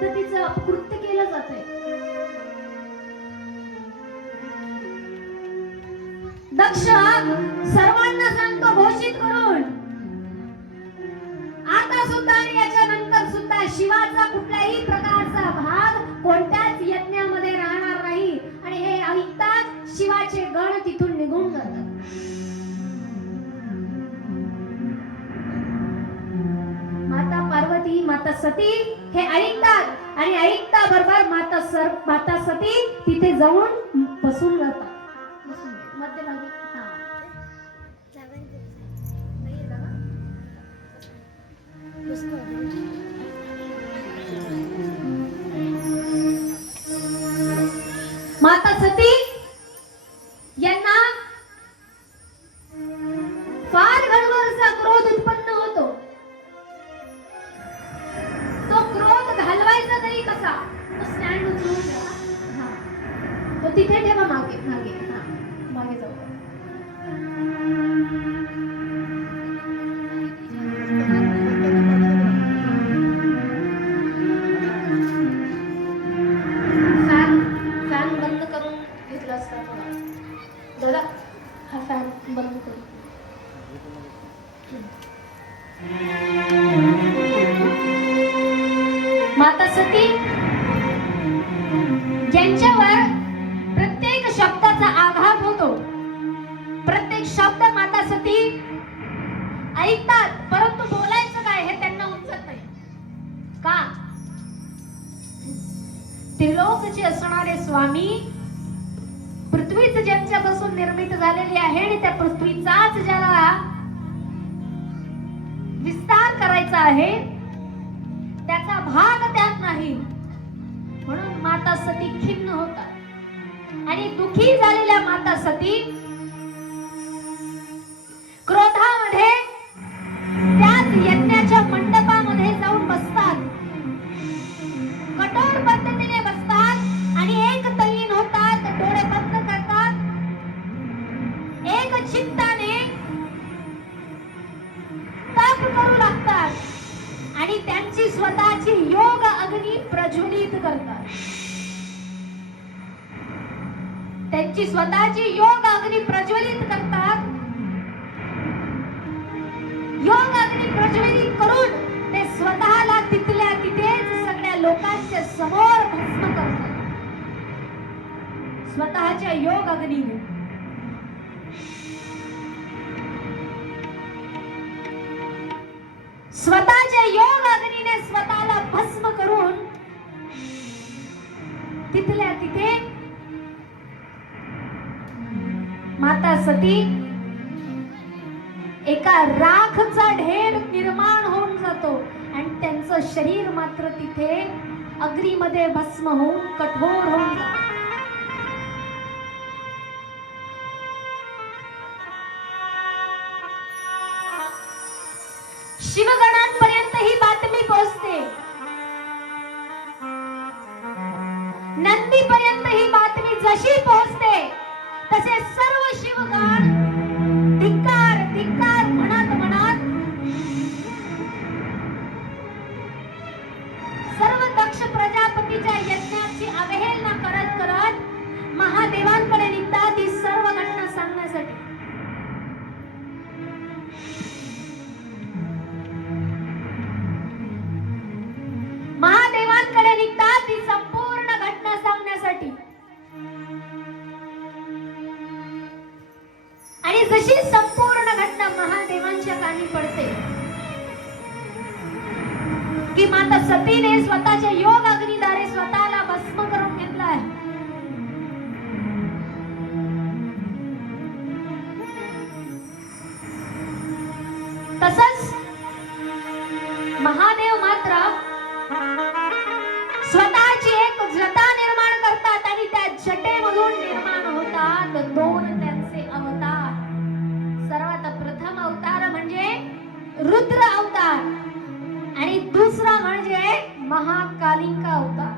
पद्धतीचं कृत्य केलं जातंय. दक्ष सर्वांना सांगतो घोषित करून, आता सुद्धा आणि याच्यानंतर सुद्धा शिवाचा कुठल्याही प्रकारचा भाग कोणत्याच यज्ञामध्ये राहणार नाही. आणि हे ऐकताच शिवाचे गण तिथून निघून जातात. माता पार्वती, माता सती हे ऐकतात आणि ऐकता बरोबर माता सती तिथे जाऊन बसून जातात. मध्यभागी माता सती यांना फार घनघोरचा क्रोध उत्पन्न होतो. तो क्रोध घालवायचा तरी कसा? तो स्टँड उचलून ठेवा. तो तिथे ठेवा, मागे मागे मागे जाऊ. फॅन बंद करून घेतला असता दादा. हा फॅन बंद करून. माता सती यांच्यावर प्रत्येक शब्दाचा आघात होतो. प्रत्येक शब्द माता सती ऐकतात, परंतु बोलायचं काय हे त्यांना उमजत नाही. का? त्रिलोकचे असणारे स्वामी, पृथ्वीच ज्यांच्यापासून निर्मित झालेली आहे आणि त्या पृथ्वीचाच ज्याला विस्तार करायचा आहे त्याचा भाग त्यात नाही. म्हणून माता सती खिन्न होतात आणि दुखी झालेल्या माता सती क्रोधामध्ये त्याच यज्ञाच्या मंडपामध्ये जाऊन बसतात. कठोर पद्धतीने बसतात आणि एक तल्लीन होतात, डोळे बंद करतात, एक चित्ताने तप करू लागतात आणि त्यांची स्वतःची योग अग्नी प्रज्वलित करतात. त्यांची स्वतःची योग अग्नी प्रज्वलित करतात. योग अग्नी प्रज्वलित करून ते स्वतःला तिथल्या तिथेच सगळ्या लोकांच्या समोर भस्म करतात. स्वतःच्या योग अग्नीने. स्वतःच्या योग अग्नीने स्वतःला भस्म करून तिथल्या तिथे माता सती एका राखचा ढेर निर्माण होऊन जातो आणि त्यांचं शरीर मात्र तिथे अग्नीमध्ये भस्म होऊन कठोर होऊन जातं. शिवगणांपर्यंत ही बातमी पोहोचते. नंदीपर्यंत ही बातमी जशी पोहोचते तसे सर्व शिवगण धिक्कार धिक्कार म्हणत म्हणत सर्व दक्ष प्रजापतीच्या यज्ञाची अवहेलना करत करत महादेवांकडे निघतात ही सर्व घटना सांगण्यासाठी. महादेवांकडे निघतात ही संपूर्ण घटना सांगण्यासाठी. आणि जशी संपूर्ण घटना महादेवांच्या कानी पडते की माता सतीने स्वतःच्या योग अग्नीद्वारे स्वतःला भस्म करून घेतला आहे, तसंच महादेव मात्र स्वतःची एक जटा निर्माण करतात आणि त्या जटेमधून निर्माण होतात दोन त्यांचे अवतार. सर्वात प्रथम अवतार म्हणजे रुद्र अवतार आणि दुसरा म्हणजे महाकालिका अवतार.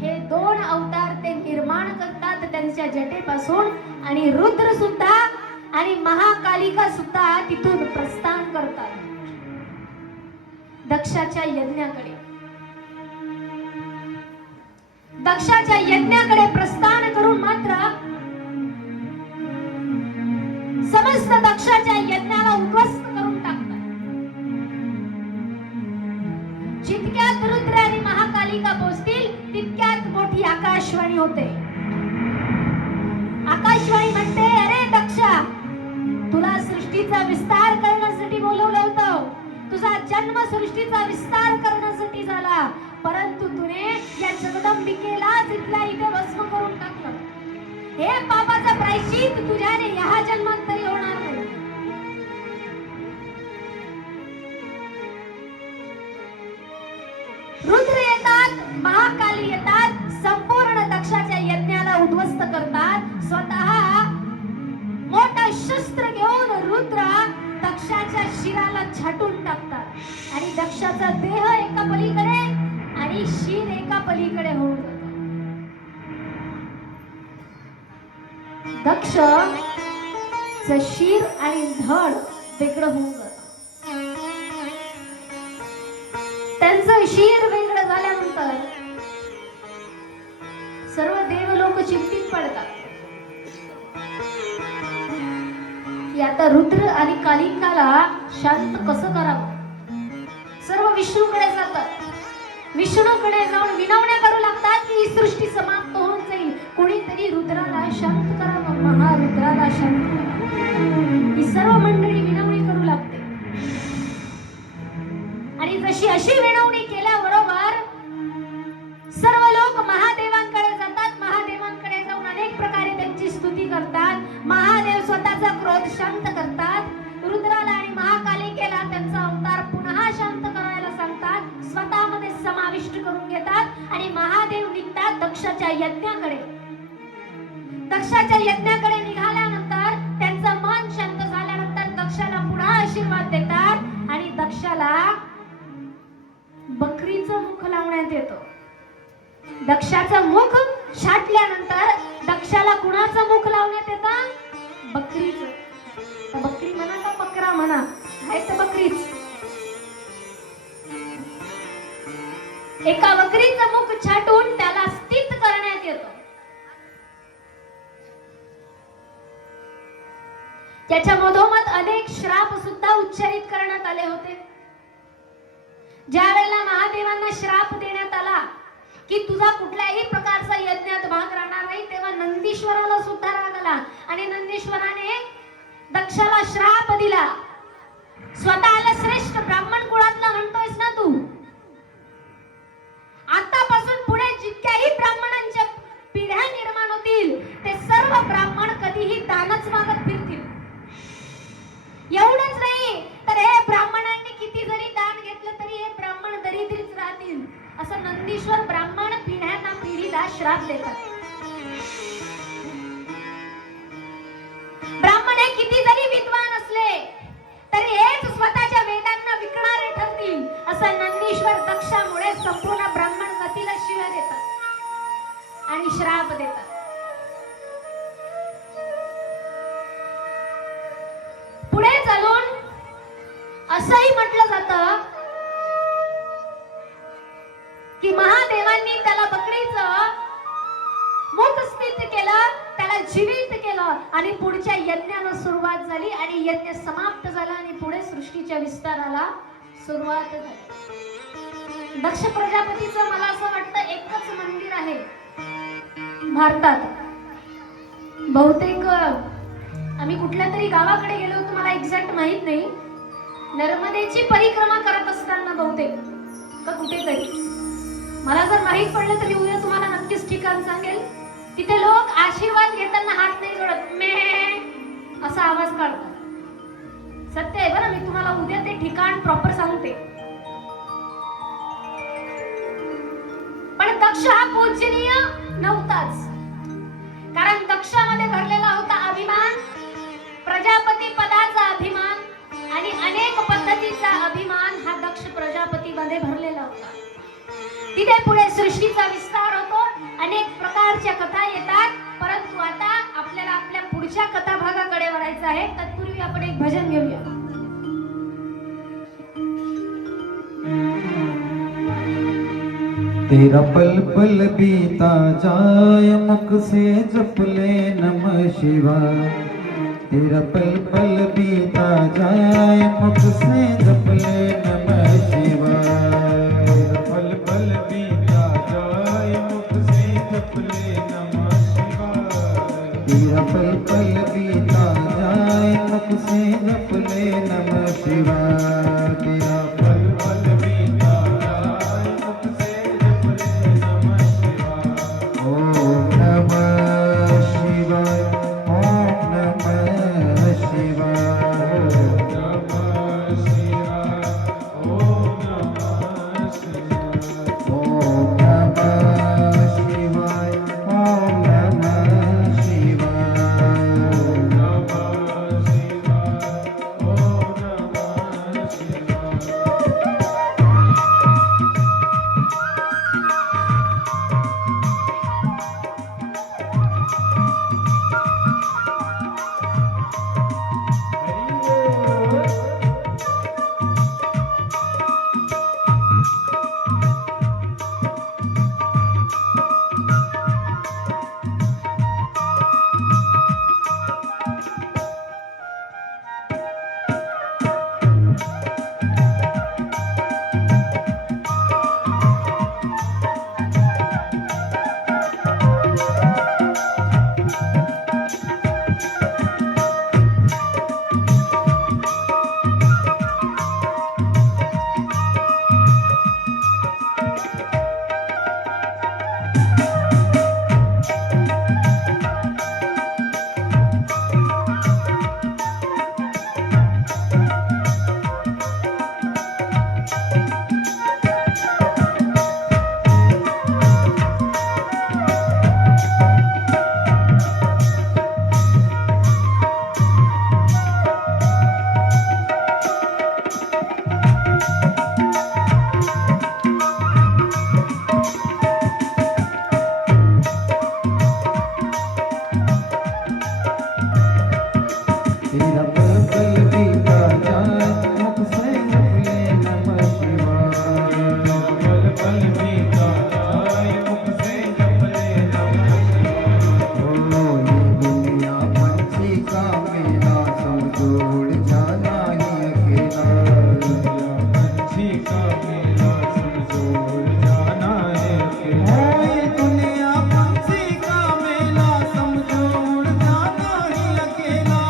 हे दोन अवतार ते निर्माण करतात त्यांच्या जटेपासून आणि रुद्र सुद्धा आणि महाकालिका सुद्धा तिथून प्रस्थान करतात दक्षाच्या यज्ञाकडे. दक्षाच्या यज्ञाकडे प्रस्थान करून मात्र समस्त दक्षाच्या यज्ञाला उद्ध्वस्त करून टाकतात. जितक्यात रुद्र आणि महाकालिका पोहोचतील तितक्यात मोठी आकाशवाणी होते. आकाशवाणी म्हणते, अरे दक्षा, तुला सृष्टीचा विस्तार करण्यासाठी बोलवलं होतं. तुझा जन्म सृष्टीचा विस्तार करण्यासाठी झाला, परंतु तुने या जगदंबिकेला इथल्या इथे भस्म करून टाकलं. हे पापाचा प्रायश्चित तुझ्याने ह्या जन्मात तरी होणार नाही. रुद्र येतात, महाकाली येतात, संपूर्ण दक्षाच्या यज्ञाला उद्ध्वस्त करतात. स्वतः मोठं शस्त्र घेऊन रुद्र दक्षाच्या शिराला छाटून टाकतात आणि दक्षाचा देह एका पलीकडे आणि शिर एका पलीकडे होऊन जातो. दक्ष शिर आणि धड वेगळं होऊन जात. त्यांचं शिर वेगळं झाल्यानंतर सर्व देव लोक चिंतित पडतात की आता रुद्र आणि कालिकाला शांत कसं करावं. सर्व विष्णूकडे जातात. विष्णूकडे जाऊन विनवण्या करू लागतात की ही सृष्टी समाप्त होऊन जाईल. कोणीतरी रुद्राला शांत करावं, महारुद्राला शांत करावं. ही सर्व मंडळी विनवणी करू लागते आणि जशी अशी विनवणी केल्याबरोबर सर्व लोक महादेवांकडे जातात. महादेवांकडे जाऊन अनेक प्रकारे त्यांची स्तुती करतात. महादेव स्वतःचा क्रोध शांत करतात. रुद्राला आणि महाकालिकेला त्यांचा अवतार पुन्हा शांत करायला सांगतात. स्वतःमध्ये समाविष्ट करून घेतात आणि महादेव निघतात दक्षाच्या यज्ञाकडे. दक्षाच्या यज्ञाकडे निघाल्यानंतर त्यांचं मन शांत झाल्यानंतर दक्षाला पुन्हा आशीर्वाद देतात आणि दक्षाला बकरीचं मुख लावण्यात येतं. दक्षाचं मुख छाटल्यानंतर दक्षाला कुणाचं मुख लावण्यात येतं? बकरीचं. बकरी म्हणा का बकरा म्हणा, आहे तर बकरीच. एका बकरीचं मुख छाटून त्याला स्थित करण्यात येतं. त्याच्या मधोमध अनेक श्राप सुद्धा उच्चारित करण्यात आले होते. ज्या वेळेला महादेवांना श्राप देण्यात आला की तुझा कुठल्याही प्रकारचा यज्ञात भाग राहणार नाही, तेव्हा नंदीश्वराला सुद्धा राग आला आणि नंदीश्वराने दक्षाला श्राप दिला. स्वतःला श्रेष्ठ ब्राह्मण कुळातला म्हणतोयस ना तू, आतापासून पुढे जितक्याही ब्राह्मणांच्या पिढ्या निर्माण होतील ते सर्व ब्राह्मण कधीही दानच मागत फिरतील. एवढंच नाही तर हे ब्राह्मणांनी किती जरी दान घेतलं तरी हे ब्राह्मण दरिद्रीच राहतील, असं नंदीश्वर ब्राह्मण पिढ्याना पिढीला श्राप देतात. ब्राह्मण हे किती जरी विद्वान असले तरी हेच स्वतःच्या वेदांना विकणारे ठरतील, असं नंदीश्वर दक्षामुळे संपूर्ण ब्राह्मण जातीला शिव्या देतात आणि श्राप देतात. पुढे चालून असंही म्हटलं जातं की महादेवांनी त्याला बकरीचं मुख स्थित केलं, त्याला जीवित केलं आणि पुढच्या यज्ञाला सुरुवात झाली आणि यज्ञ समाप्त झाला आणि पुढे सृष्टीच्या विस्ताराला सुरुवात झाली. दक्ष प्रजापतीचं मला असं वाटतं एकच मंदिर आहे भारतात. बहुतेक आम्ही कुठल्या तरी गावाकडे गेलो होतो, मला एक्झॅक्ट माहित नाही, नर्मदेची परिक्रमा करत असताना बहुतेक का कुठेतरी, मला जर माहित पडलं तर मी उद्या तुम्हाला नक्कीच ठिकाण सांगेल. तिथे लोक आशीर्वाद घेताना हात नाही जोडत, मे असा आवाज काढतात. सत्य आहे बरं, मी तुम्हाला उद्या ते ठिकाण प्रॉपर सांगते. पण दक्ष हा पूजनीय नव्हताच, कारण दक्षामध्ये भरलेला होता अभिमान, प्रजापती पदाचा अभिमान आणि अनेक पद्धतीचा अभिमान. हा दक्ष प्रजापतीमध्ये भरलेला होता. तिथे पुढे सृष्टीचा विस्तार होतो, अनेक प्रकारच्या कथा येतात. परंतु आता आपल्याला आपल्या पुढच्या कथा भागाकडे वळायचं आहे. तत्पूर्वी आपण एक भजन घेऊया. तेरा पल पल बीता जाए मुख से जप ले नमः शिवाय। तेरा पल पल बीता जाए मुख से जप ले नमः शिवाय। तेरा पल पल बीता जाए मुख से जप ले नमः शिवाय। तेरा पल पल बीता जाए मुख से जप ले नमः शिवाय। तेरा पल पल बीता जाए मुख से जप ले नमः शिवाय। ओम नमः शिवाय। ओम नमः शिवाय। नमः शिवाय। ओम नमः शिवाय। ओम नमः शिवाय। ओम नमः शिवाय। नमः शिवाय। ओम नमः शिवाय। हरि बोल। तेरा पल पल बीता जाए मुख से जप ले नमः शिवाय। पल पल बीता जाए मुख से जप ले नमः शिवाय। ओ ये दुनिया पंछी का मेला समझो उड़ जाना ही अकेला। पंछी का मेला समझो उड़ जाना है अकेला। ओ ये दुनिया पंछी का मेला समझो उड़ जाना ही अकेला।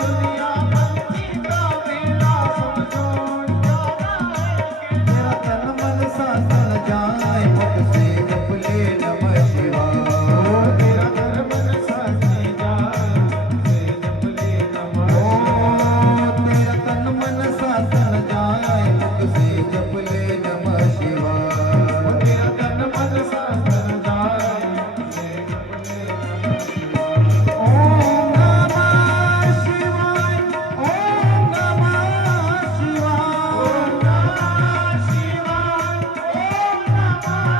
दुनिया पंछी का मेला समझो उड़ जाना है अकेला। तेरा तन मन सासन जाए मुख से जप ले नमः शिवाय। तेरा तन मन साथी जाए मुख से जप ले नमः शिवाय। तेरा तन मन सासन जाए मुख से जप ले नमः शिवाय। तेरा तन मन साथन जाए मुख से जप ले नमः शिवाय। ओम नमः शिवाय। ओम नमः शिवाय। ओम नमः शिवाय। ओम नमः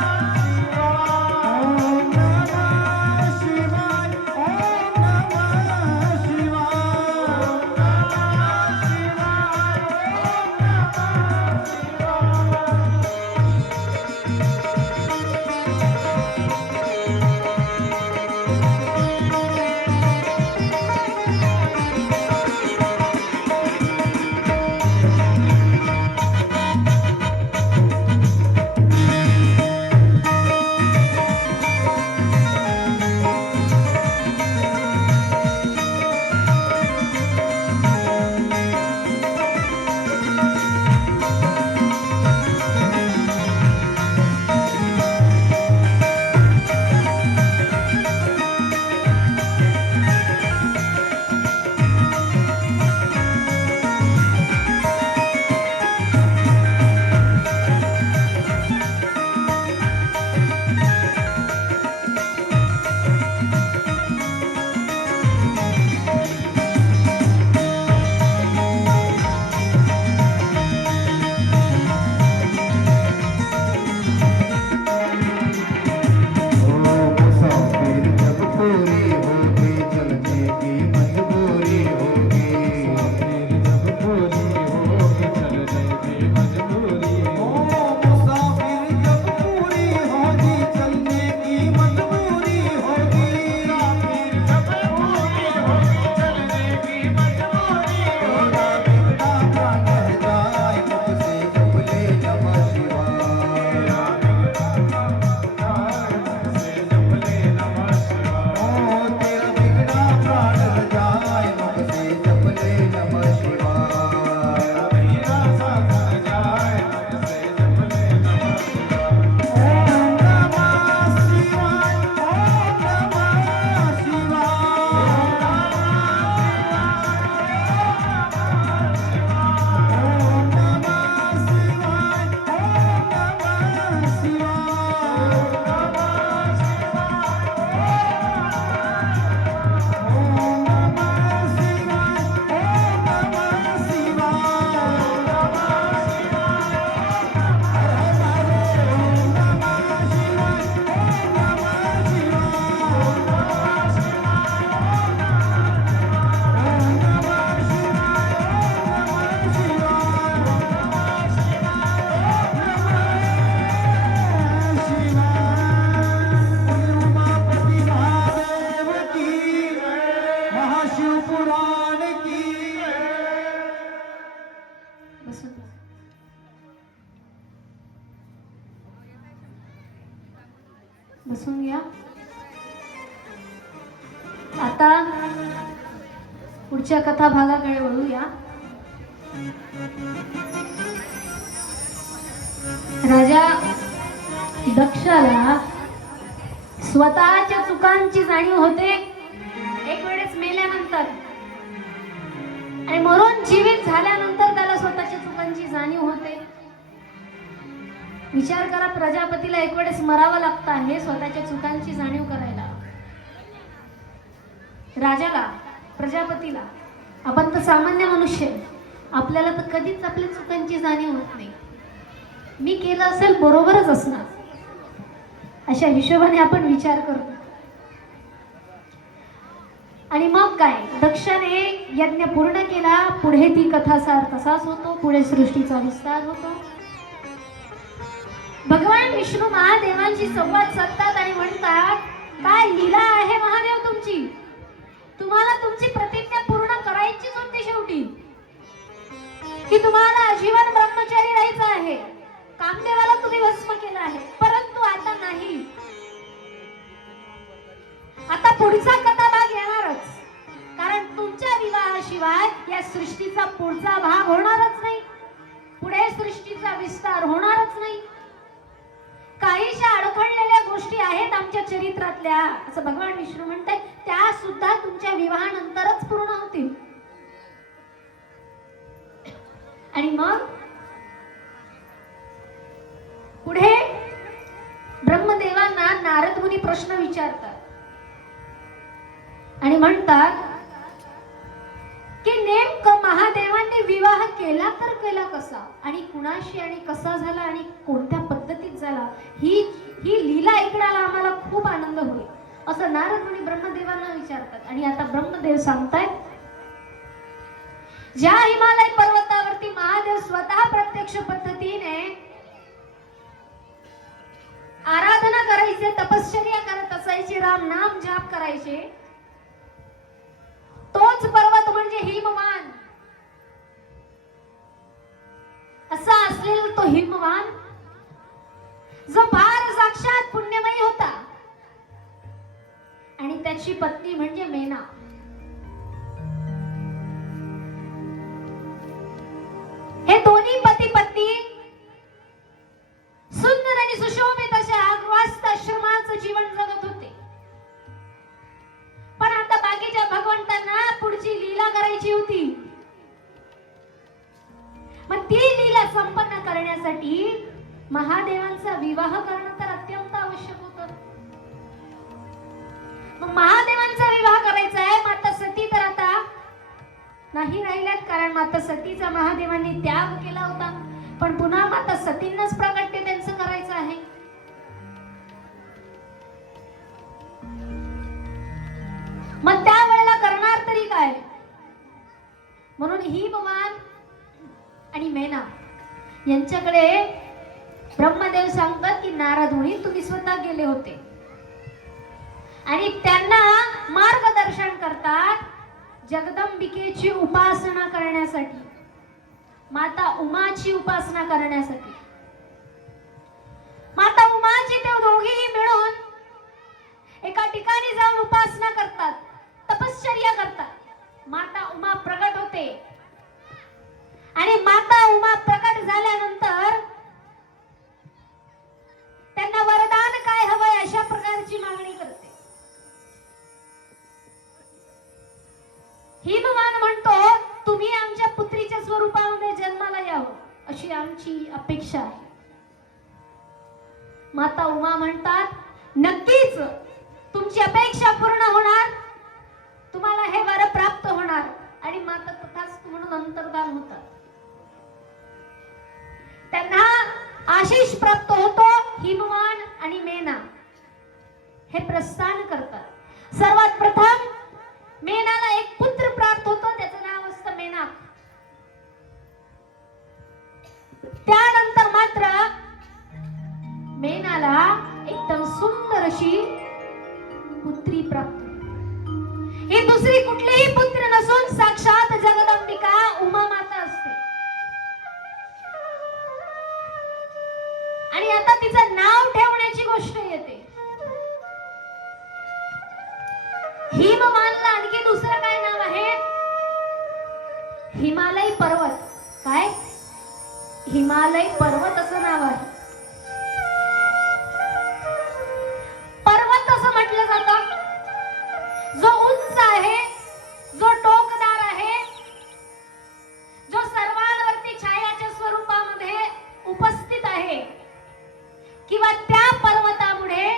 बसून घ्या. आता पुढच्या कथा भागाकडे वळूया. राजा दक्षाला स्वतःच्या चुकांची जाणीव होते एक वेळेस मेल्यानंतर, आणि मरून जीवित झाल्यानंतर त्याला स्वतःच्या चुकांची जाणीव होते. विचार करा, प्रजापतीला एक वेळेस मरावं लागतं आहे स्वतःच्या चुकांची जाणीव करायला. राजाला, प्रजापतीला. आपण तर सामान्य मनुष्य, आपल्याला तर कधीच आपल्या चुकांची जाणीव होत नाही. मी केलं असेल बरोबरच असणार अशा हिशोबाने आपण विचार करतो. आणि मग काय, दक्षाने यज्ञ पूर्ण केला. पुढे ती कथा सार तसाच होतो. पुढे सृष्टीचा विस्तार होतो. भगवान विष्णू महादेवांशी संवाद साधतात आणि म्हणतात, काय लीला आहे महादेव तुमची. तुम्हाला तुमची प्रतिज्ञा पूर्ण करायचीच होती शेवटी, की तुम्हाला आजीवन ब्रह्मचारी राहायचं आहे. कामदेवाला तुम्ही भस्म केलं आहे, परंतु आता नाही. आता पुढचा कथा भाग येणारच, कारण तुमच्या विवाहाशिवाय या सृष्टीचा पुढचा भाग होणारच नाही. पुढे सृष्टीचा विस्तार होणारच नाही. काहीशा अडखळलेल्या गोष्टी आहेत आमच्या चरित्रातल्या, असं भगवान विष्णू म्हणतात, त्या सुद्धा तुमच्या विवाहानंतरच पूर्ण होतील. आणि मग पुढे ब्रह्मदेवांना नारद मुनी प्रश्न विचारतात आणि म्हणतात की नेमकं महादेवांनी विवाह केला तर केला कसा, आणि कुणाशी आणि कसा झाला आणि कोणत्या पद्धतीत झाला, ही लीला ऐकण्याला आम्हाला खूप आनंद होईल, असं नारद मुनी ब्रह्मदेवांना विचारतात. आणि आता ब्रह्मदेव सांगतायत, ज्या हिमालय पर्वतावरती महादेव स्वतः प्रत्यक्ष पद्धतीने आराधना करायचे, तपश्चर्या करत असायचे, राम नाम जाप करायचे, तोच पर्वत म्हणजे हिमवान. असा असलेला तो हिमवान जो फार साक्षात पुण्यमयी होता, आणि त्याची पत्नी म्हणजे मेना. हे दोन्ही पती पत्नी सुंदर आणि सुशोभित अशा गृहस्थ आश्रमाचं जीवन जगत होते. पण आता बाकीच्या भगवंतांना पुढची लीला करायची होती. मग ती लीला संपन्न करण्यासाठी महादेवांचा विवाह करणं तर अत्यंत आवश्यक होतं. मग महादेवांचा विवाह करायचा आहे. माता सती तर आता नाही राहिल्यात, कारण माता सतीचा महादेवांनी त्याग केला होता. पण पुन्हा माता सतींनाच प्रागट्य त्यांचं करायचं आहे. मग त्यावेळेला करणार तरी काय, म्हणून हिमवान आणि मेना यांच्याकडे ब्रह्मदेव सांगतात की नारद मुनी तुम्ही स्वतः गेले होते, आणि त्यांना मार्गदर्शन करतात जगदंबिकेची उपासना करण्यासाठी, माता उमाची उपासना करण्यासाठी. माता उमाची ते दोघेही मिळून एका ठिकाणी जाऊन उपासना करतात, तपश्चर्या करतात. माता उमा प्रगट होते, आणि माता उमा प्रगट झाल्यानंतर त्यांना वरदान काय हवंय अशा प्रकारची मागणी करते. हिमवान म्हणतो, तुम्ही आमच्या पुत्रीच्या स्वरूपामध्ये जन्माला यावं अशी आमची अपेक्षा आहे. माता उमा म्हणतात, नक्कीच तुमची अपेक्षा पूर्ण होणार, तुम्हाला हे वर प्राप्त होणार. आणि माता तथास्तु म्हणून अंतर्धान होतात. त्यांना आशीष प्राप्त होतो. हिमवान आणि मेना हे प्रस्थान करतात. सर्वात प्रथम मेनाला एक पुत्र प्राप्त होतो, त्याचं नाव असतं मेनाक. त्यानंतर मात्र मेनाला एकदम सुंदर अशी पुत्री प्राप्त. ही दुसरी कुठलीही पुत्र नसून साक्षात जगदंबिका उमा माता असते. आणि आता तिचं नाव ठेवण्याची गोष्ट येते. हिमालय पर्वत असं नाव आहे. पर्वत असं म्हटलं जातं जो उंच आहे, जो टोकदार आहे, जो सर्वांवरती छायाच्या स्वरूपामध्ये उपस्थित आहे, किंवा त्या पर्वतामुळे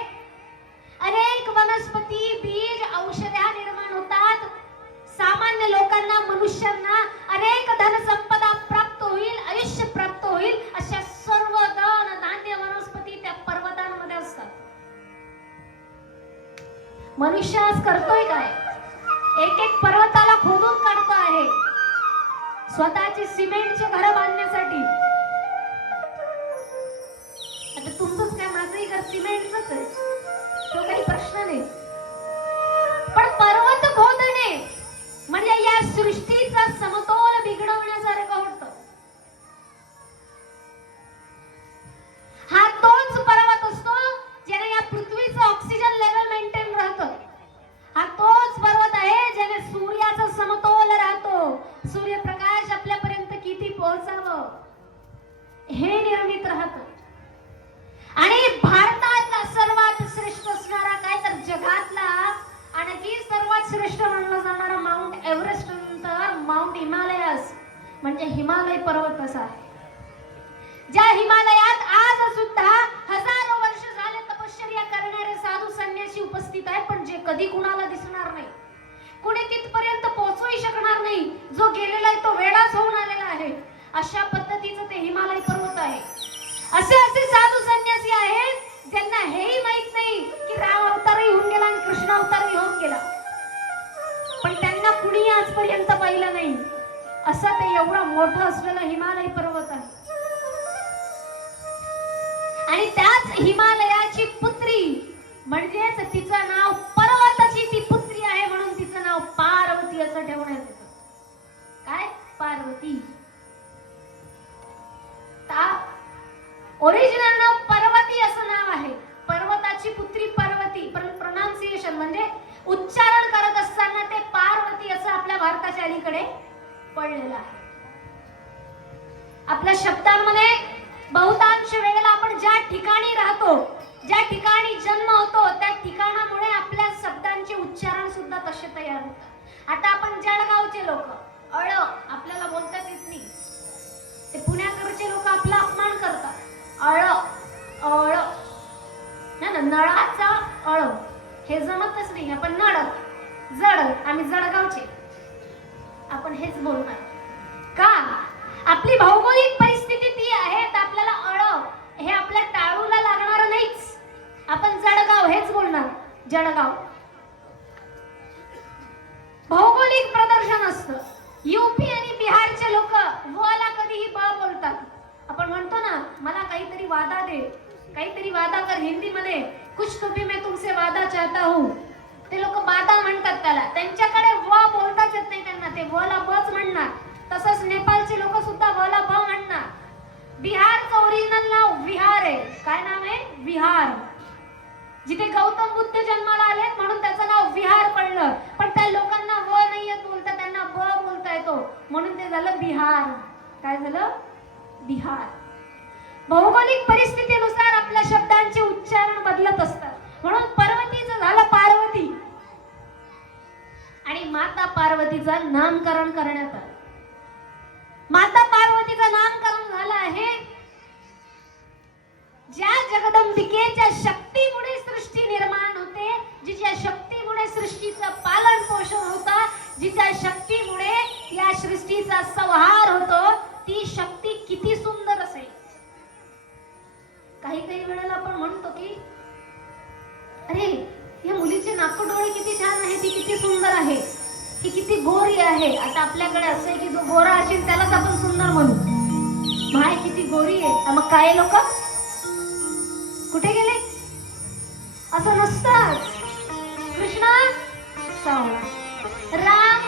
अनेक वनस्पती, बीज, औषध्या निर्माण होतात. सामान्य लोकांना, मनुष्यांना अनेक धनसंपदा प्राप्त होईल, आयुष्य प्राप्त होईल, अशा सर्व धन धान्य वनस्पती त्या पर्वतांमध्ये असतात. मनुष्य आज करतोय काय? एक एक पर्वताला खोदून काढतो आहे स्वतःची सिमेंटचे घर बांधण्यासाठी. आता तुमचंच काय, माझंही घर सिमेंटच आहे, तो काही प्रश्न नाही. पण पर्वत खोदणे म्हणजे या सृष्टीचा समतोल बिघडवण्यासारखं होतं. हा तोच पर्वत असतो ज्याने या पृथ्वीचं ऑक्सिजन लेवल मेंटेन राहतं. हा तोच पर्वत आहे ज्याने सूर्याचा समतोल राहतो, सूर्यप्रकाश आपल्यापर्यंत किती पोहोचावं हे निर्मित राहतं. आणि भारतातला सर्वात श्रेष्ठ असणारा, काय तर जगातला आणखी सर्वात श्रेष्ठ मानला जाणारा माउंट एव्हरेस्ट नंतर माउंट हिमालयस म्हणजे हिमालय पर्वत असा आहे. ज्या हिमालयात आज सुद्धा हजारो वर्ष झाले तपश्चर्या करणारे साधू संन्यासी उपस्थित आहेत, पण जे कधी कुणाला दिसणार नाही, कुणी तिथपर्यंत पोहोचूही शकणार नाही. जो गेलेला आहे तो वेळाच होऊन आलेला आहे. अशा पद्धतीचं ते हिमालय पर्वत आहे. असे असे साधू संन्यासी आहेत ज्यांना हेही माहित नाही की राम अवतारही होऊन गेला आणि कृष्ण अवतारही होऊन गेला, पण त्यांना कुणी आजपर्यंत पाहिलं नाही. असं ते एवढं मोठं असलेलं हिमालय पर्वत आहे. आणि त्याच हिमालयाची पुत्री म्हणजेच तिचं नाव पर्वताची ती पुत्री आहे म्हणून तिचं नाव पार्वती असं ठेवण्यात येतं. काय? पार्वती. ओरिजिनल नाव पर्वती असं नाव आहे. पर्वताची पुत्री पार्वती, पण प्रोनाउन्सिएशन म्हणजे उच्चारण करत असताना ते पार्वती असं आपल्या भारताच्या अलीकडे पडलेलं आहे. आपल्या शब्दांमध्ये बहुतांश वेळेला आपण ज्या ठिकाणी राहतो, ज्या ठिकाणी जन्म होतो, त्या ठिकाणामुळे आपल्या शब्दांचे उच्चारण सुद्धा तसे तयार होतात. आता आपण जळगावचे लोक, अळ आपल्याला बोलताच येत नाही, ते पुण्याकडचे लोक आपला अपमान करतात. अळ अळ ना, नळाचा अळ हे जमतच नाही. आपण नळ जड, आम्ही जळगावचे, आपण हेच बोलणार का? आपली भौगोलिक परिस्थिती ती आहे, तर आपल्याला अळ हे आपल्या टाळूला लागणार नाहीच. आपण जळगाव हेच बोलणार, जळगाव. भौगोलिक प्रदर्शन असतं. यूपी आणि बिहारचे लोक वला कधीही ब बोलतात. आपण म्हणतो ना, मला काहीतरी वादा दे, काहीतरी वादा कर. हिंदीमध्ये कुछ तो भी मैं तुमसे वादा चाहता हूं, ते लोक वादा म्हणतात त्याला. त्यांच्याकडे व बोलताच येत नाही त्यांना, ते वला बच म्हणणार. तसंच नेपाळचे लोक सुद्धा वला ब म्हणणार. बिहारचं ओरिजिनल नाव विहार आहे. काय नाव आहे? विहार. जिथे गौतम बुद्ध जन्माला आले म्हणून त्याचं नाव विहार पडलं. पण त्या लोकांना व नाही येत बोलता, त्यांना ब बोलता येतो म्हणून ते झालं बिहार. काय झालं? बिहार. भौगोलिक परिस्थितीनुसार आपल्या शब्दांचे उच्चारण बदलत असतात. म्हणून पर्वतीचं झालं पार्वती आणि माता पार्वतीचं नामकरण करण्यात आलं. माता पार्वतीचं नामकरण झालं आहे ज्या जगदंबिकेच्या शक्तीमुळे सृष्टी निर्माण होते, जिच्या शक्तीमुळे सृष्टीचं पालन पोषण होतं, जिच्या शक्तीमुळे या सृष्टीचा संहार होतो, ती शक्ती किती सुंदर असेल. काही काही वेळेला आपण म्हणतो की अरे या मुलीचे नाक डोळे किती छान आहे, ती किती सुंदर आहे, ती किती गोरी आहे. आता आपल्याकडे असं आहे की जो गोरा असेल त्यालाच आपण सुंदर म्हणू. माय किती गोरी आहे, मग काय लोक कुठे गेले? असं नसतं. कृष्ण सावळा, राम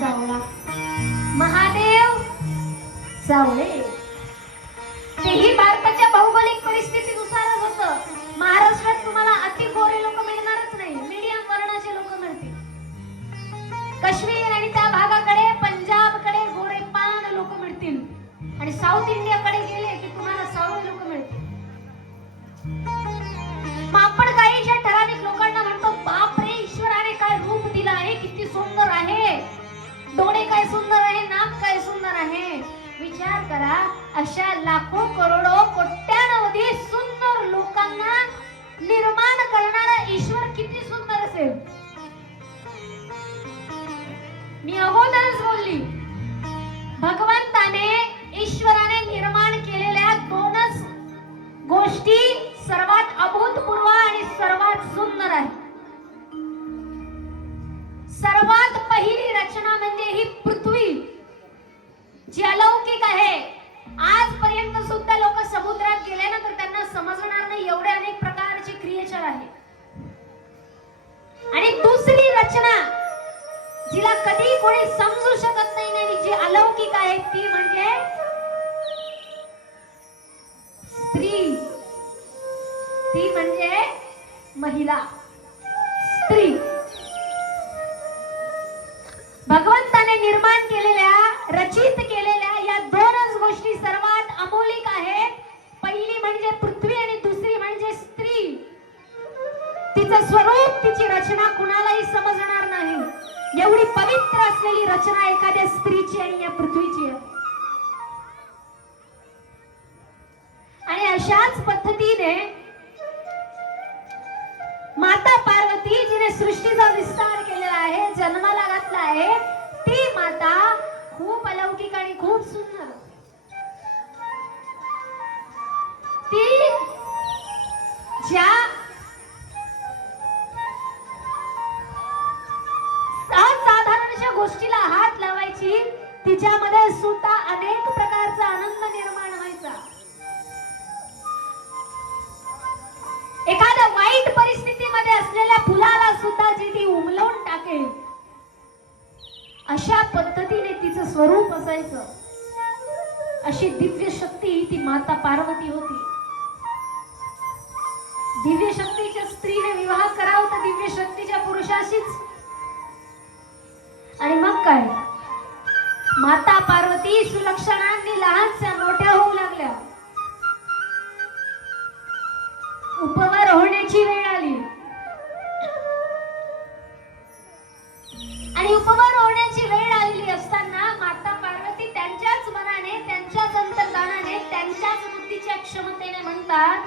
सावळा, महादेव सावळे. तेही भारताच्या भौगोलिक परिस्थितीनुसारच होतं. महाराष्ट्रात तुम्हाला अति गोरे लोक मिळणारच नाही, मीडियम वर्णाचे लोक मिळतील. काश्मीर आणि त्या भागाकडे, पंजाबकडे गोरे पान लोक मिळतील आणि साऊथ इंडिया मग आपण काही ज्या ठराविक लोकांना म्हणतो, बापरे ईश्वराने काय रूप दिलं आहे, किती सुंदर आहे, डोळे काय सुंदर आहे, नाक काय सुंदर आहे. विचार करा, अशा लाखो करोडो कोट्यावधी सुंदर लोकांना निर्माण करणारा ईश्वर किती सुंदर असेल. मी अगोदरच बोलली, भगवंताने ईश्वराने निर्माण केलेल्या दोनच गोष्टी सर्वात अभूतपूर्व आणि सर्वात सुंदर आहे. सर्वात पहिली रचना म्हणजे ही पृथ्वी, जी अलौकिक आहे. आजपर्यंत सुद्धा लोक समुद्रात गेले ना तर त्यांना समजणार नाही, एवढे अनेक प्रकारचे क्रिएचर आहे. आणि दुसरी रचना जिला कधी कोणी समजू शकत नाही आणि जी अलौकिक आहे ती म्हणजे स्त्री. ती म्हणजे महिला, स्त्री. भगवंताने निर्माण केलेल्या, रचित केलेल्या या दोनच गोष्टी सर्वात अमोलिक आहेत. पहिली म्हणजे पृथ्वी आणि दुसरी म्हणजे स्त्री. तिचं स्वरूप, तिची रचना कुणालाही समजणार नाही. एवढी पवित्र असलेली रचना एखाद्या स्त्रीची आणि या पृथ्वीची आहे. आणि अशाच पद्धतीने माता पार्वती, जिने सृष्टीचा विस्तार केलेला आहे, जन्माला घातला आहे, ती माता खूप अलौकिक आणि खूप सुंदर. ती ज्या असाधारणशा गोष्टीला हात लावायची, तिच्यामध्ये सुद्धा अनेक प्रकारचा आनंद निर्माण व्हायचा. एखाद्या वाईट परिस्थितीमध्ये असलेल्या फुलाला सुद्धा जी ती उमलवून टाकेल, अशा पद्धतीने तिचं स्वरूप असायचं. अशी दिव्य शक्ती ती माता पार्वती होती. दिव्य शक्तीच्या स्त्रीने विवाह करावा तर दिव्य शक्तीच्या पुरुषाशीच. आणि मग काय, माता पार्वती सुलक्षणांनी लहानच्या मोठ्या होऊ लागल्या. उपवर होण्याची वेळ आली आणि उपवर होण्याची वेळ आलेली असताना माता पार्वती त्यांच्याच मनाने, त्यांच्याच अंतर्धानाने, त्यांच्याच बुद्धीच्या क्षमतेने म्हणतात,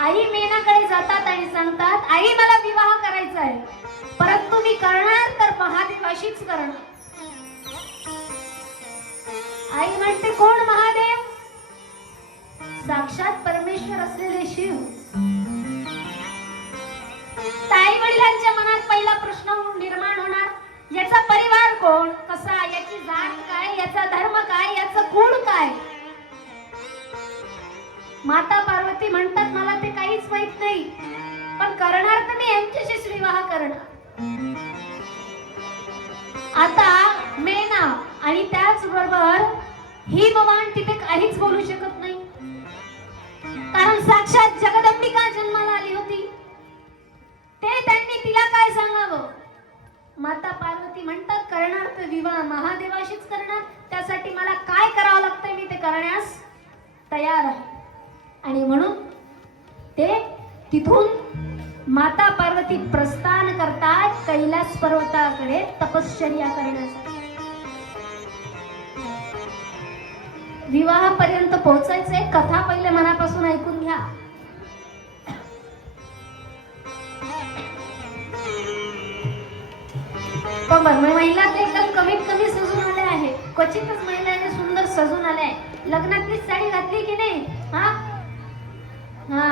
आई मेनाकडे जातात आणि सांगतात, आई मला विवाह करायचा आहे, परंतु मी करणार तर महादेवाशीच करणार. आई म्हणते, कोण महादेव? साक्षात परमेश्वर असलेले शिव. आई वडिलांच्या मनात पहिला प्रश्न निर्माण होणार, याचा परिवार कोण, कसा, याची जात काय, याचा धर्म काय, याचं कुळ काय. माता पार्वती म्हणतात, मला ते काहीच माहित नाही, पण करणार तर मी यांच्याशीच विवाह करणार. आता मेना आणि त्याचबरोबर हिमवान तिथे काहीच बोलू शकत नाही, कारण साक्षात जगदंबिका जन्माला आली होती. ते त्यांनी तिला काय सांगावं. माता पार्वती म्हणतात, करणार तर विवाह महादेवाशीच करणार, त्यासाठी मला काय करावं लागतंय मी ते करण्यास तयार आहे. आणि म्हणून ते तिथून माता पार्वती प्रस्थान करतात कैलास पर्वताकडे तपश्चर्या करण्यासाठी. विवाहापर्यंत पोहोचायचे, कथा पहिले मनापासून ऐकून घ्या. पण महिला ते एकदम कमीत कमी सजून आल्या आहे. क्वचितच महिलांनी सुंदर सजून आल्या आहे. लग्नातली साडी घातली की नाही? हा हा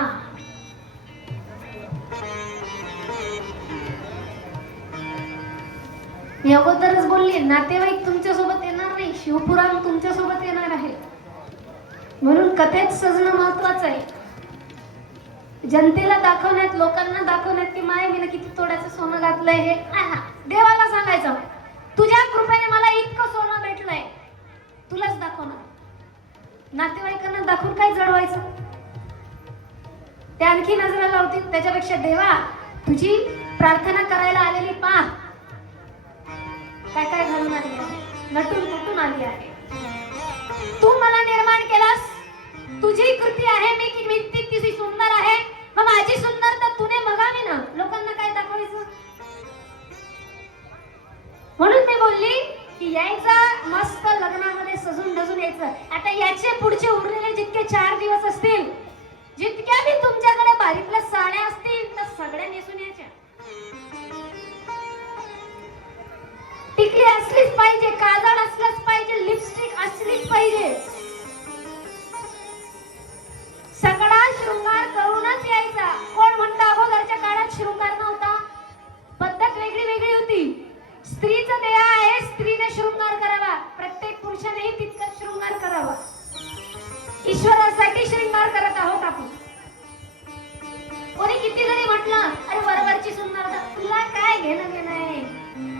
मी अगोदरच बोलली, नातेवाईक तुमच्या सोबत येणार नाही, शिवपुराण तुमच्या सोबत येणार आहे. म्हणून कथेत सजणं महत्वाचं आहे. जनतेला दाखवण्यात, लोकांना दाखवण्यात की माय मी किती तोड्याचं सोनं घातलंय, हे देवाला सांगायचं, तुझ्या कृपेने मला इतकं सोनं भेटलंय, तुलाच दाखवणार. नातेवाईकांना दाखवून काय जडवायचं? ते आणखी नजरा लावतील. त्याच्यापेक्षा देवा तुझी प्रार्थना करायला आलेली पा काय काय घालून आली आहे, नटून कुठून आली आहे. तू मला निर्माण केलास, तुझी दिवस असतील, जितक्या मी तुमच्याकडे भारीतल्या साड्या असतील त्या सगळ्या नेसून यायच्या. टिकली असलीच पाहिजे, काजळ असलंच पाहिजे, लिपस्टिक असलीच पाहिजे. सगळा शृंगार करूनच यायचा. कोण म्हणता अगोदरच्या काळात शृंगार नव्हता? पद्धत वेगळी वेगळी होती. स्त्रीचं देह आहे, स्त्रीने शृंगार करावा, प्रत्येक पुरुषानेही तितकाच शृंगार करावा. ईश्वरासाठी शृंगार करत आहोत आपण. कोणी किती जरी म्हटलं अरे वरवरची सुंदरता, तुला काय घेणं घेणं आहे?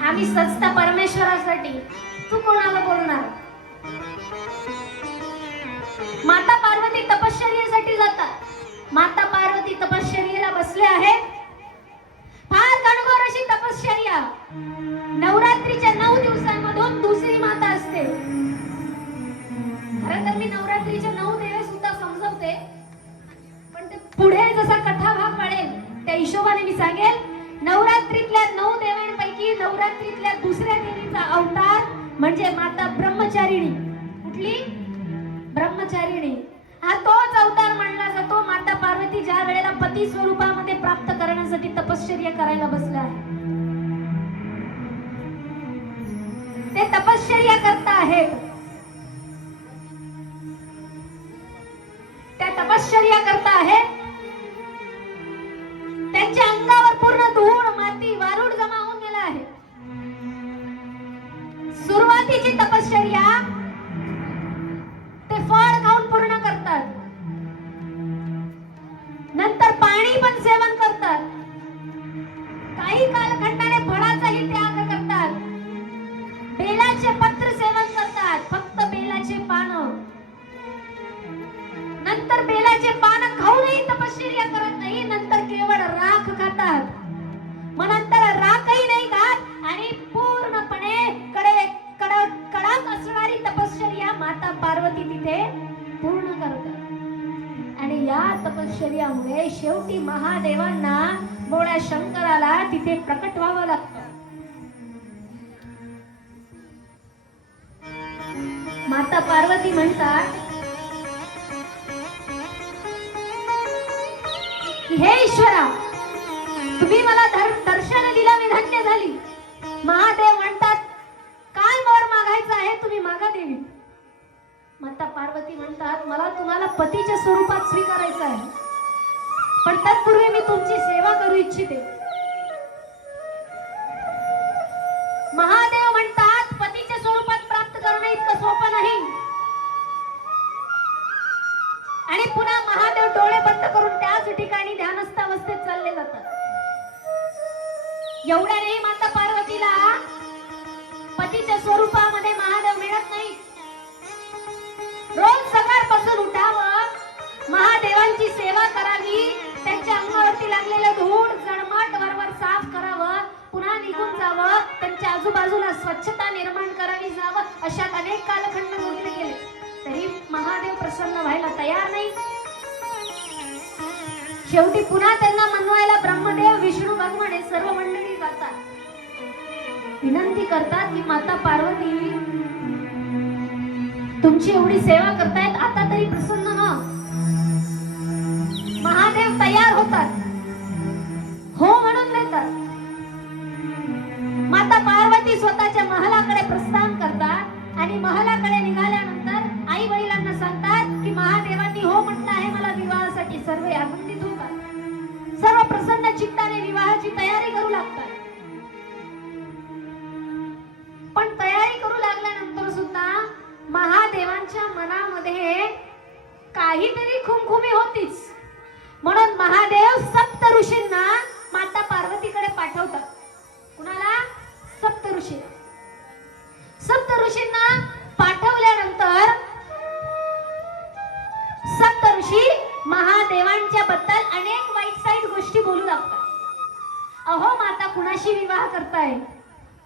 आम्ही सजता परमेश्वरासाठी, तू कोणाला बोलणार? माता पार्वती तपश्चर्येसाठी जातात. माता पार्वती तपश्चर्येला बसले आहेत. फार कणखोर अशी तपश्चर्या. नवरात्रीच्या 9 दिवसांमधून दुसरी माता असते. खरं तर मी नवरात्रीच्या 9 देवे सुद्धा समजवते, पण ते पुढे जसा कथा भाग वाढेल त्या हिशोबाने मी सांगेल. नवरात्रीतल्या 9 देवांपैकी नवरात्रीतल्या दुसऱ्या देवीचा अवतार म्हणजे माता ब्रह्मचारिणी. कुठली? ब्रह्मचारिणी. हा तोच अवतार मानला जातो. माता पार्वती ज्या वेळेला पती स्वरूपामध्ये प्राप्त करण्यासाठी तपश्चर्या करायला बसल्या आहे, ते तपश्चर्या करता आहेत. त्या तपश्चर्या करता आहेत. त्यांच्या अंगावर पूर्ण धूळ माती वारूड जमा होऊन गेला आहे. सुरुवातीची तपश्चर्या ते फळ खाऊन पूर्ण करतात. नंतर पाणी पण सेवन करतात. काही कालखंडाने फळाचाही त्याग करतात. बेलाचे पत्र सेवन करतात, फक्त बेलाचे पानं. नंतर बेलाचे पानं खाऊनही तपश्चर्या करत नाही. नंतर केवळ राख खातात. मग नंतर राखही नाही खात आणि पूर्णपणे कडक असणारी तपश्चर्या माता पार्वती तिथे पूर्ण करतात. आणि या तपश्चर्यामुळे शेवटी महादेवांना, बोळ्या शंकराला तिथे प्रकट व्हावं लागतं. माता पार्वती म्हणतात की हे ईश्वरा, तुम्ही मला दर्शन दिलं, मी धन्य झाली. महादेव म्हणतात काय वर मागायचं आहे, तुम्ही मागा देवी. माता पार्वती म्हणतात मला तुम्हाला पतीच्या स्वरूपात स्वीकारायचं आहे, पण तत्पूर्वी मी तुमची सेवा करू इच्छिते. महादेव म्हणतात पतीच्या स्वरूपात प्राप्त करणं इतकं सोपं नाही. आणि पुन्हा महादेव डोळे बंद करून त्याच ठिकाणी ध्यानस्थ अवस्थेत चालले जातात. एवढ्यानेही माता पार्वतीला पतीच्या स्वरूपामध्ये महादेव मिळत नाही. रोज सकाळपासून उठावं, महादेवांची सेवा करावी, त्यांच्या अंगावरती लागलेलं धूळ जळमाट वरवर साफ करावं, पुन्हा निघून जावं, त्यांच्या आजूबाजूला स्वच्छता निर्माण करावी जावं. अशा अनेक कालखंड मोजले गेले, तरी महादेव प्रसन्न व्हायला तयार नाही. शेवटी पुन्हा त्यांना मनवायला ब्रह्मदेव, विष्णू भगवान हे सर्व मंडळी जातात. विनंती करतात की माता पार्वती, तुमची एवढी सेवा करतायत, आता तरी प्रसन्न व्हा. महादेव तयार होतात, हो म्हणून देतात. माता पार्वती स्वतःच्या महलाकडे प्रस्थान करतात आणि महलाकडे निघाल्यानंतर आई वडिलांना सांगतात की महादेवांनी हो म्हटलं आहे मला विवाहासाठी. सर्व आनंदित होतात, सर्व प्रसन्न चित्ताने विवाहाची तयारी करू लागतात. पण तयारी करू लागल्यानंतर सुद्धा महादेवांच्या मनामध्ये काहीतरी खुमखुमी होतीच. म्हणून महादेव सप्त ऋषींना माता पार्वतीकडे पाठवतात. कुणाला? सप्त ऋषी. सप्त ऋषींना पाठवल्यानंतर सप्त ऋषी महादेवांच्या बद्दल अनेक वाईट साईट गोष्टी बोलू लागतात. अहो माता, कुणाशी विवाह करताय?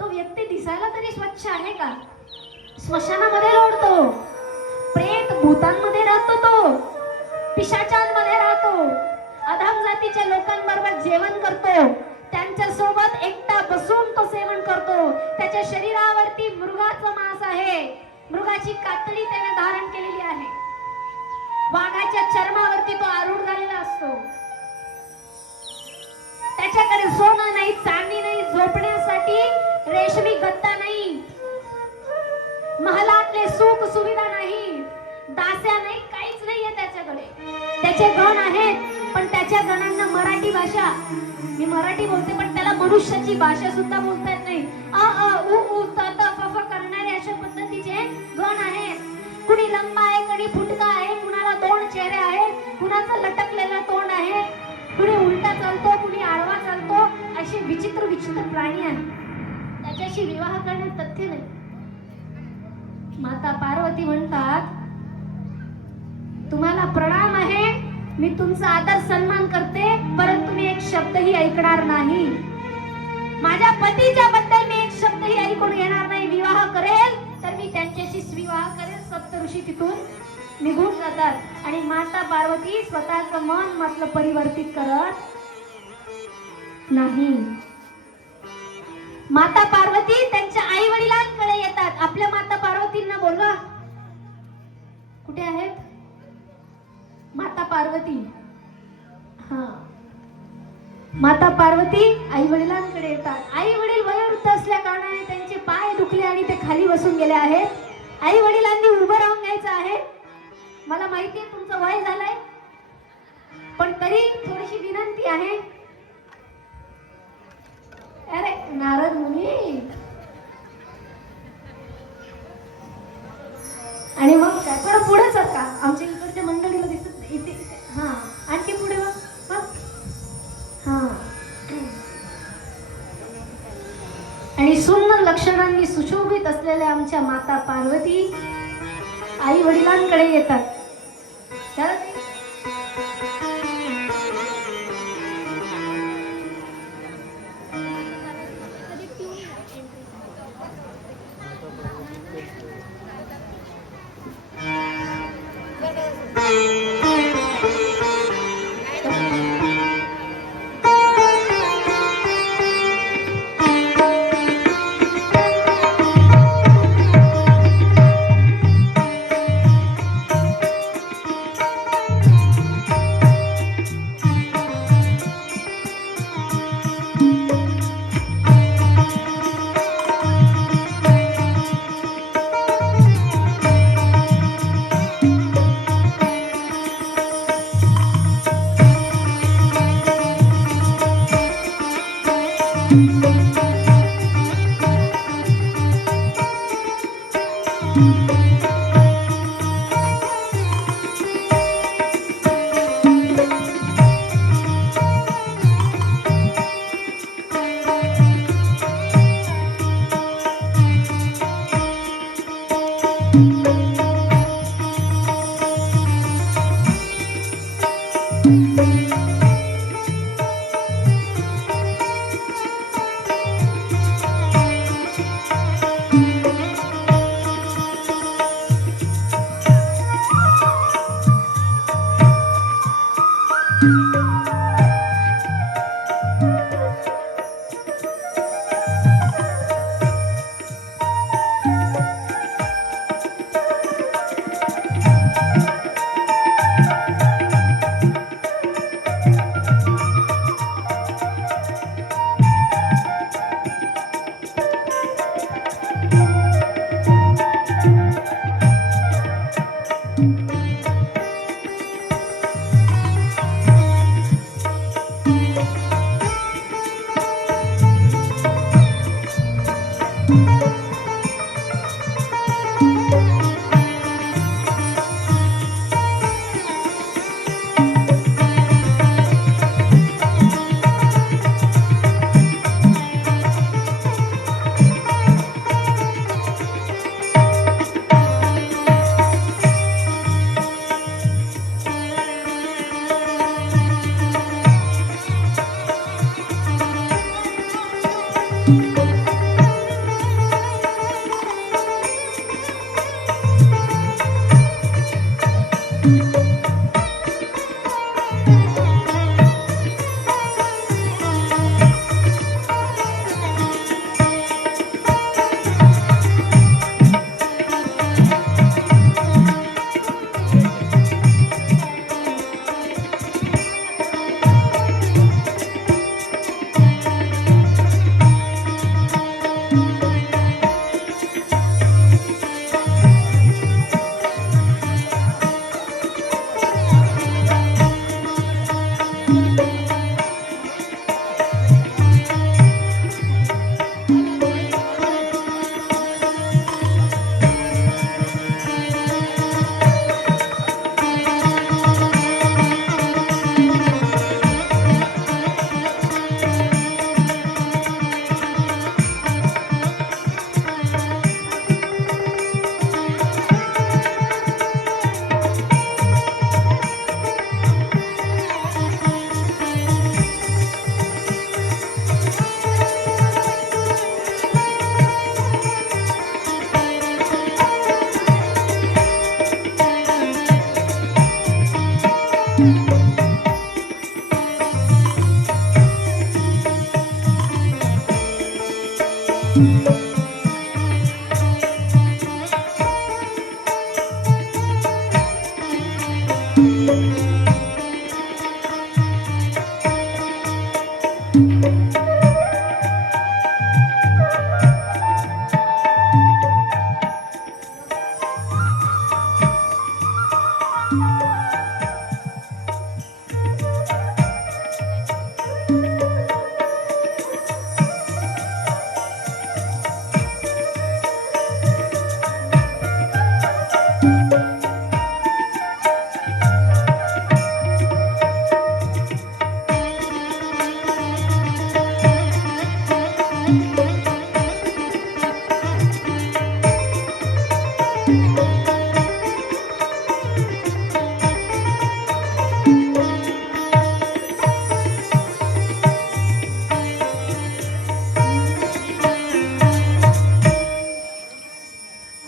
तो व्यक्ती दिसायला तरी स्वच्छ आहे का? स्मशानामध्ये लोळतो, प्रेत भूतांमध्ये राहतो, तो पिशाचांमध्ये राहतो, अधम जातीच्या लोकांबरोबर जेवण करतो, त्यांच्या सोबत एकटा बसून तो सेवन करतो. त्याच्या शरीरावरती मृगाचं मांस आहे, मृगाची कातडी त्याने धारण केलेली आहे. वाघाच्या चर्मावरती तो आरूढ झालेला असतो. त्याच्याकडे सोनं नाही, चांदी नाही, झोपण्यासाठी रेशमी गत्ता नाही, महालातले सुख सुविधा नाही, दास्या नाही, काहीच नाहीये त्याच्याकडे. त्याचे गण आहेत पण त्याच्या गणांना मराठी भाषा, मी मराठी बोलते पण त्याला मनुष्याची भाषा सुद्धा बोलता येत नाही. अ अ उ उ त त फ फ करणारे अशा पद्धतीचे गण आहेत. कुणी लंबा आहे, कुणी फुटका आहे, कुणाला 2 चेहरे आहेत, कुणाचं लटकलेलं तोंड आहे, कुणी उलटा चालतो, कुणी आडवा चालतो, असे विचित्र विचित्र प्राणी आहेत. त्याच्याशी विवाह करण्यात तथ्य नाही. माता पार्वती म्हणतात, तुम्हाला प्रणाम आहे, मी तुमचा आदर सन्मान करते, परंतु मी एक शब्दही ऐकणार नाही. माझ्या पतीच्या बद्दल मी एक शब्दही ऐकून घेणार नाही. विवाह करेल तर मी त्यांच्याशीच विवाह करेल. सप्तऋषी तिथून निघून जातात आणि माता पार्वती स्वतःचं मन मात्र परिवर्तित करत नाही. माता पार्वती त्यांच्या आई वडिलांकडे येतात. आपल्या माता पार्वतींना बोलवा, कुठे आहेत माता पार्वती? हा, माता पार्वती आई वडिलांकडे येतात. आई वडील वयोवृद्ध असल्या कारणाने त्यांचे पाय दुखले आणि ते खाली बसून गेले आहेत. आई वडिलांनी उभं राहून घ्यायचं आहे. मला माहिती आहे तुमचं वय झालंय, पण तरी थोडीशी विनंती आहे. अरे नारद मुनी, आणि मग काय थोडं पुढे सरका, आमच्या इकडच्या मंडळीला दिसत नाही इथे. हा, आणखी पुढे मग. हा, आणि सुंदर लक्षणांनी सुशोभित असलेल्या आमच्या माता पार्वती आई वडिलांकडे येतात. तर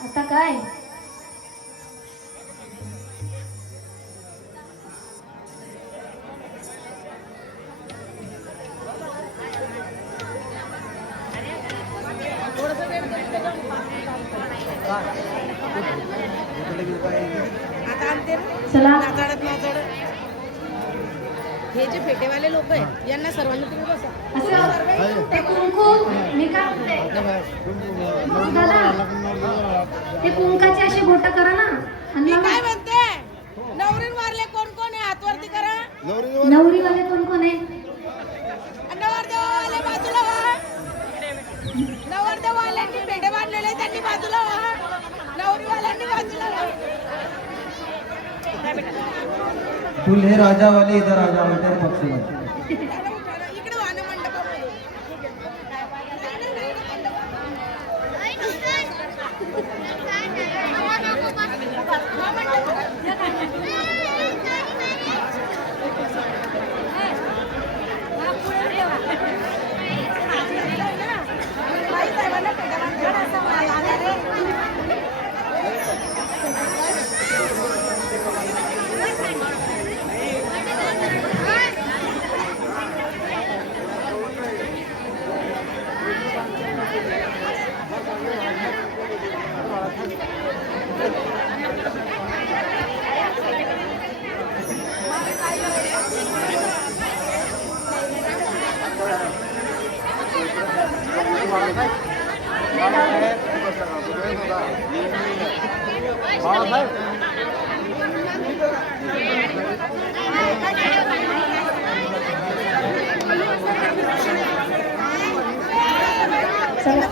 आता काय आता आणते ना चला नाचाडत नाचाडत हे जे फेटेवाले लोक आहेत यांना सर्वांना तुम्ही बसा असं ते कुंकू मी काय म्हणते दादा ते कुंकाचे असे बोट करा ना आणि मी लावा. काय म्हणते नवरीन वारले कोण कोण आहे हातवरती करा नवरीवाले कोण कोण आहे नवरदेवाले बाजूला व्हा नवरदेवाल्यांनी पेढे बांधलेले त्यांनी बाजूला व्हा नवरीवाल्यांनी बाजूला व्हा दूल्हे राजा वाले इधर आ जाओ इधर पक्ष में इकडे वाहन मंडपामध्ये चला